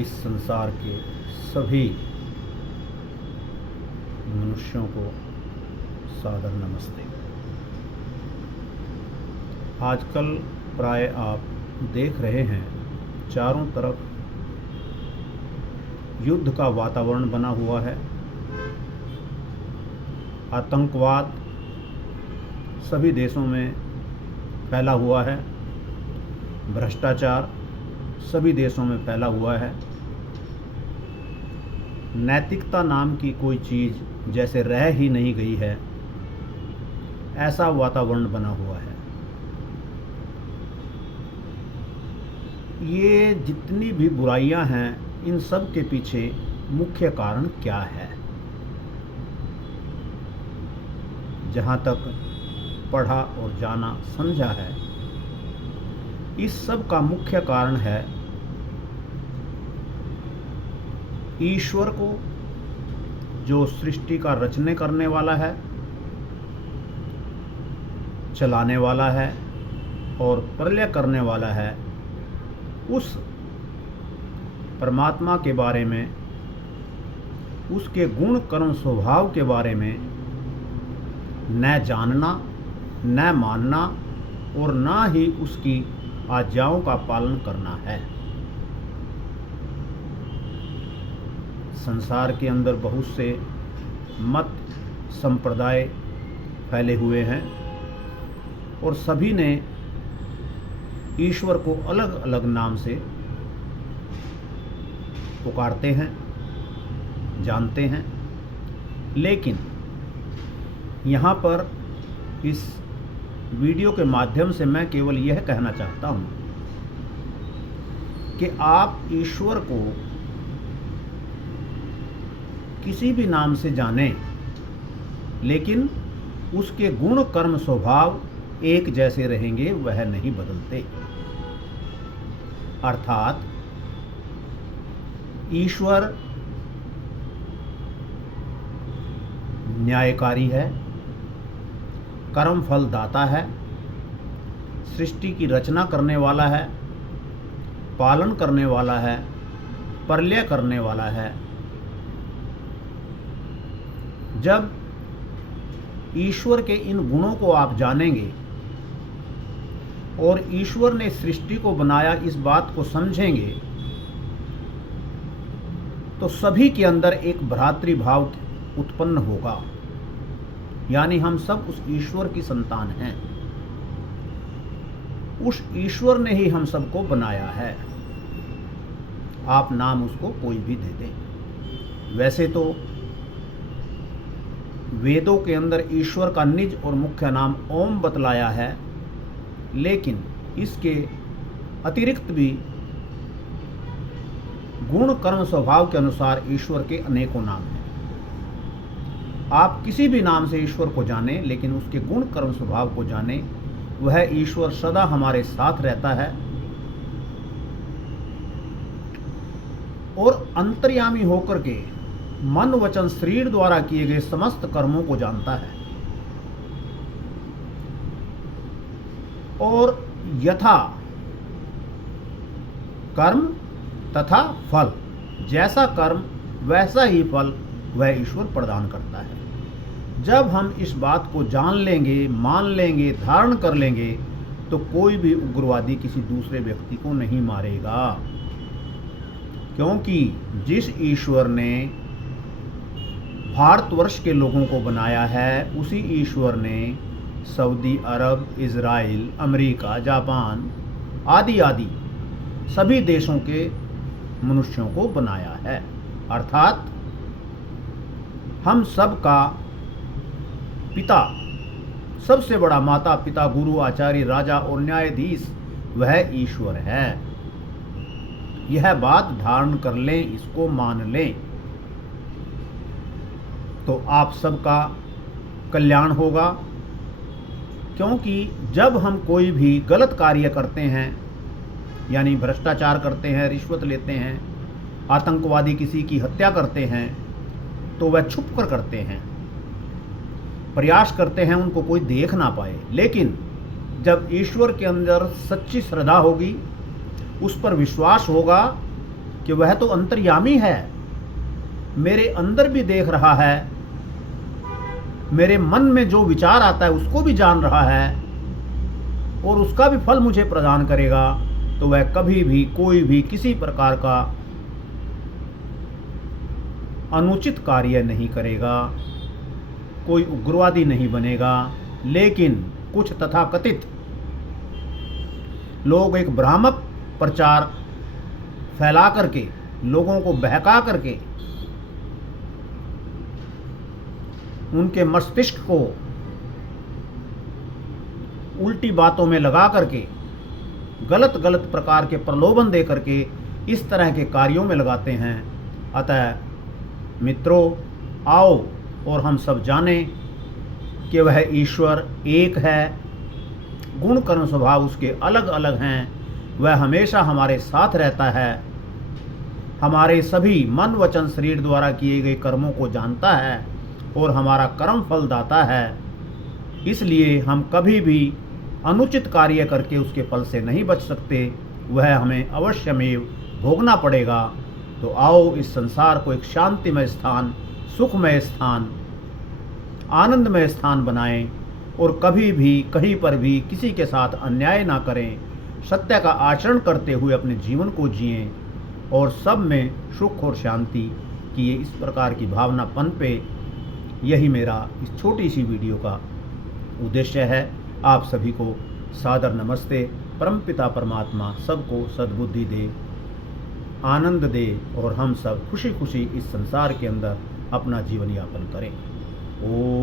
इस संसार के सभी मनुष्यों को सादर नमस्ते। आजकल प्राय आप देख रहे हैं चारों तरफ युद्ध का वातावरण बना हुआ है। आतंकवाद सभी देशों में फैला हुआ है। भ्रष्टाचार सभी देशों में फैला हुआ है। नैतिकता नाम की कोई चीज़ जैसे रह ही नहीं गई है, ऐसा वातावरण बना हुआ है। ये जितनी भी बुराइयां हैं, इन सब के पीछे मुख्य कारण क्या है? जहाँ तक पढ़ा और जाना समझा है, इस सब का मुख्य कारण है ईश्वर को, जो सृष्टि का रचने करने वाला है, चलाने वाला है और प्रलय करने वाला है, उस परमात्मा के बारे में, उसके गुण कर्म स्वभाव के बारे में न जानना, न मानना और ना ही उसकी आज्ञाओं का पालन करना है। संसार के अंदर बहुत से मत संप्रदाय फैले हुए हैं और सभी ने ईश्वर को अलग अलग नाम से पुकारते हैं, जानते हैं। लेकिन यहाँ पर इस वीडियो के माध्यम से मैं केवल यह कहना चाहता हूँ कि आप ईश्वर को किसी भी नाम से जानें, लेकिन उसके गुण कर्म स्वभाव एक जैसे रहेंगे, वह नहीं बदलते। अर्थात ईश्वर न्यायकारी है, कर्म फल दाता है, सृष्टि की रचना करने वाला है, पालन करने वाला है, प्रलय करने वाला है। जब ईश्वर के इन गुणों को आप जानेंगे और ईश्वर ने सृष्टि को बनाया, इस बात को समझेंगे, तो सभी के अंदर एक भ्रातृभाव उत्पन्न होगा। यानी हम सब उस ईश्वर की संतान हैं। उस ईश्वर ने ही हम सबको बनाया है। आप नाम उसको कोई भी दे दें। वैसे तो वेदों के अंदर ईश्वर का निज और मुख्य नाम ओम बतलाया है, लेकिन इसके अतिरिक्त भी गुण कर्म स्वभाव के अनुसार ईश्वर के अनेकों नाम हैं। आप किसी भी नाम से ईश्वर को जानें, लेकिन उसके गुण कर्म स्वभाव को जानें, वह ईश्वर सदा हमारे साथ रहता है और अंतर्यामी होकर के मन वचन शरीर द्वारा किए गए समस्त कर्मों को जानता है और यथा कर्म तथा फल, जैसा कर्म वैसा ही फल वह ईश्वर प्रदान करता है। जब हम इस बात को जान लेंगे, मान लेंगे, धारण कर लेंगे, तो कोई भी उग्रवादी किसी दूसरे व्यक्ति को नहीं मारेगा, क्योंकि जिस ईश्वर ने भारतवर्ष के लोगों को बनाया है, उसी ईश्वर ने सऊदी अरब, इजराइल, अमेरिका, जापान आदि आदि सभी देशों के मनुष्यों को बनाया है। अर्थात हम सब का पिता, सबसे बड़ा माता पिता, गुरु, आचार्य, राजा और न्यायाधीश वह ईश्वर है। यह बात धारण कर लें, इसको मान लें, तो आप सबका कल्याण होगा। क्योंकि जब हम कोई भी गलत कार्य करते हैं, यानी भ्रष्टाचार करते हैं, रिश्वत लेते हैं, आतंकवादी किसी की हत्या करते हैं, तो वह छुप कर करते हैं। प्रयास करते हैं उनको कोई देख ना पाए। लेकिन जब ईश्वर के अंदर सच्ची श्रद्धा होगी, उस पर विश्वास होगा कि वह तो अंतर्यामी है, मेरे अंदर भी देख रहा है, मेरे मन में जो विचार आता है उसको भी जान रहा है और उसका भी फल मुझे प्रदान करेगा, तो वह कभी भी कोई भी किसी प्रकार का अनुचित कार्य नहीं करेगा, कोई उग्रवादी नहीं बनेगा। लेकिन कुछ तथाकथित लोग एक भ्रामक प्रचार फैला करके, लोगों को बहका करके, उनके मस्तिष्क को उल्टी बातों में लगा करके, गलत गलत प्रकार के प्रलोभन दे करके इस तरह के कार्यों में लगाते हैं। अतः मित्रों, आओ और हम सब जानें कि वह ईश्वर एक है, गुण कर्म स्वभाव उसके अलग अलग हैं, वह हमेशा हमारे साथ रहता है, हमारे सभी मन वचन शरीर द्वारा किए गए कर्मों को जानता है और हमारा कर्म फल दाता है। इसलिए हम कभी भी अनुचित कार्य करके उसके फल से नहीं बच सकते, वह हमें अवश्यमेव भोगना पड़ेगा। तो आओ इस संसार को एक शांतिमय स्थान, सुखमय स्थान, आनंदमय स्थान बनाएं और कभी भी कहीं पर भी किसी के साथ अन्याय ना करें, सत्य का आचरण करते हुए अपने जीवन को जिएं और सब में सुख और शांति की ये इस प्रकार की भावना पनपे। यही मेरा इस छोटी सी वीडियो का उद्देश्य है। आप सभी को सादर नमस्ते। परमपिता परमात्मा सबको सद्बुद्धि दे, आनंद दे और हम सब खुशी खुशी इस संसार के अंदर अपना जीवन यापन करें। ओम